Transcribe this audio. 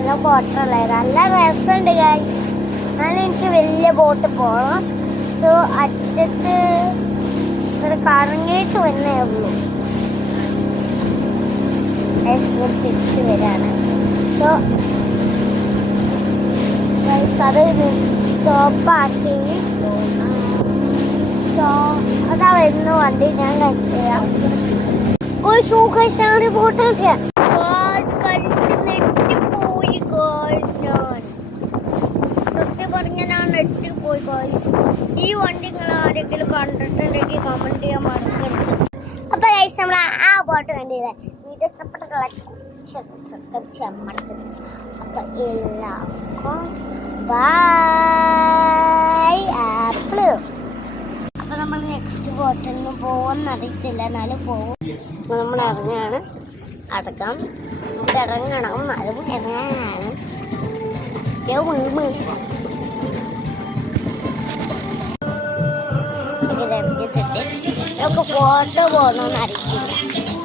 നല്ല ബോട്ടല്ലേ, നല്ല രസമുണ്ട് ഗൈസ്. എന്നാലും എനിക്ക് വലിയ ബോട്ട് പോകണം. സോ അറ്റത്ത് ഒരു കറങ്ങിയിട്ട് വന്നേ ഉള്ളൂ. തിരിച്ച് വരാണ്. സോ അത് സ്റ്റോപ്പാക്കി അതാ വരുന്നു വണ്ടി. ഞാൻ കഴിച്ചാണ് ബോട്ടിൽ കണ്ട് നെട്ടിപ്പോയി ഗോയ്സ്. ഞാൻ സത്യം പറഞ്ഞ ഞാൻ നെട്ടിപ്പോയി ഗോയ്സ്. ഈ വണ്ടി നിങ്ങൾ ആരെങ്കിലും കണ്ടിട്ടുണ്ടെങ്കിൽ കമന്റ് ചെയ്യാൻ മറക്കരുത്. അപ്പൊ ഗൈസ് നമ്മൾ ആ ബോട്ട് കണ്ടില്ലേ, വീഡിയോ ഇഷ്ടപ്പെട്ട സബ്സ്ക്രൈബ് ചെയ്യാൻ മറക്കരുത്. അപ്പൊ എല്ലാവർക്കും ബൈ ആപ്പിള്. അപ്പൊ നമ്മൾ നെക്സ്റ്റ് ബോട്ടിന് പോകുമെന്ന് അറിയിച്ചില്ല, എന്നാലും പോകും. നമ്മൾ ഇറങ്ങാണ്. അടക്കാം, നമുക്ക് ഇറങ്ങണം. അതും ഇറങ്ങാനാണ് നമുക്ക് ഫോട്ടോ പോകണമെന്ന് അറിയിച്ചില്ല.